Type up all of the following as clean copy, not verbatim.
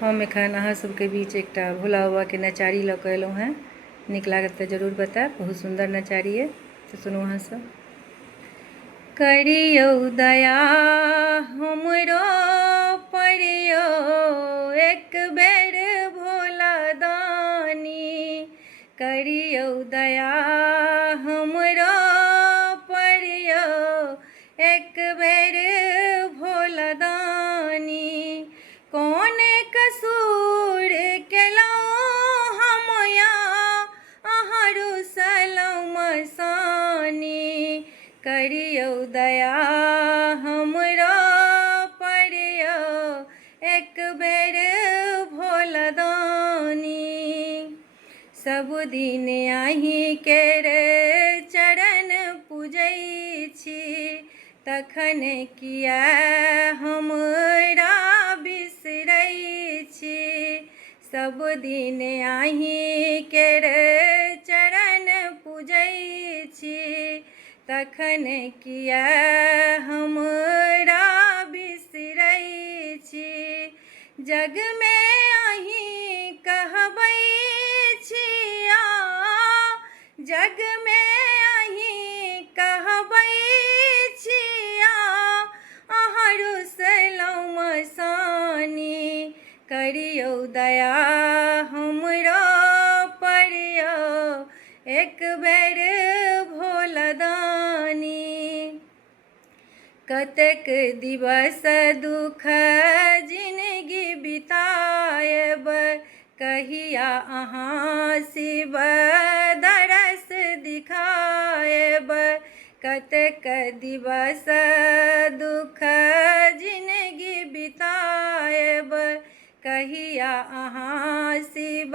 हम एखन अहाँ सबके बीच एकटा भोला बाबाके नचारी लऽ कऽ एलहुँ हेँ। नीक लागत तऽ जरूर बतायब, बहुत सुन्दर नचारी अइ, तऽ सुनू अहाँ सब। करियौ दया हमरो पर यौ, एक बेर भोला दानी। करियौ दया हमरो पर यौ, एक बेर भोला दानी। कौन कसूर केलहुँ हम या अहाँ रुसलहुँ मसानी। करियौ दया हमरो पर यौ, एक बेर भोला दानी। सब दिन अहीं केरे चरण पूजै छी, तखन किया हमरा बिसरै छी। सब दिन अहीं केरे चरण पूजै छी, तखन किया हमरा बिसरै छी। जगमे अहीं कहबै छिया, जगमे अहीं कहबै छिया, अहाँ रुसलहुँ मसानी। करियौ दया हमरो पर यौ, एक बेर भोला दानी। कतेक दिवस दुख जिनगी बितायब, कहिया अहाँ शिव दरस दिखायब। कतेक दिवस दुख जिनगी बितायब, कहिया अहाँ शिव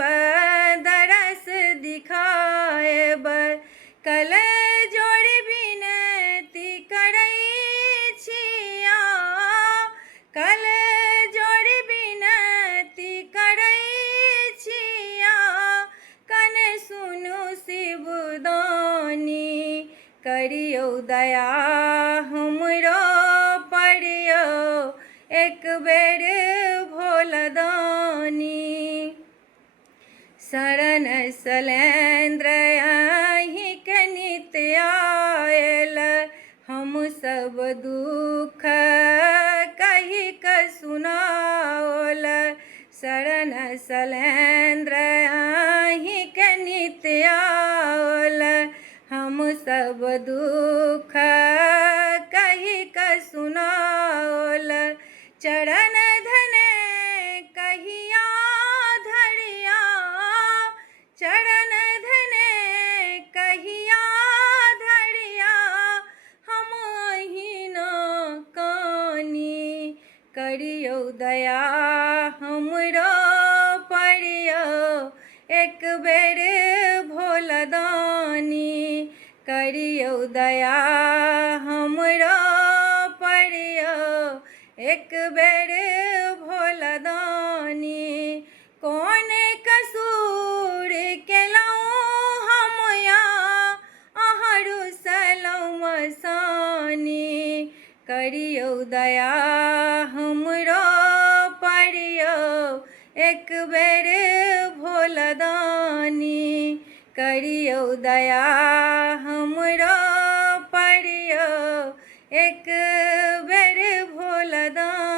दरस दिखायब। कल जोड़ विनती करै छिया, कल जोड़ विनती करै छिया, कन सुनू शिवदानी। करियौ दया हमरो पर यौ, एक बेर भोला दानी। शरण शैलेन्द्र अहिंके नित्य आयल, हम सब दुख कहि कऽ सुनाओल। शरण शैलेन्द्र अहिंके नित्य आयल, हम सब दुख कहि कऽ सुनाओल। चरण धन कहिया धरिया, चरण धन कहिया धरिया, हम अहिना कानी। करियौ दया हमरो पर यौ, एक बेर भोला दानी। करियौ दया हमरो पर यौ, एक बेर भोला दानी। कौन कसूर केलहुँ हम या अहाँ रुसलहुँ मसानी। करियौ दया हमरो पर यौ, एक बेर भोला दानी। करियौ दया हमरो पर यौ, एक बेर भोला दानी।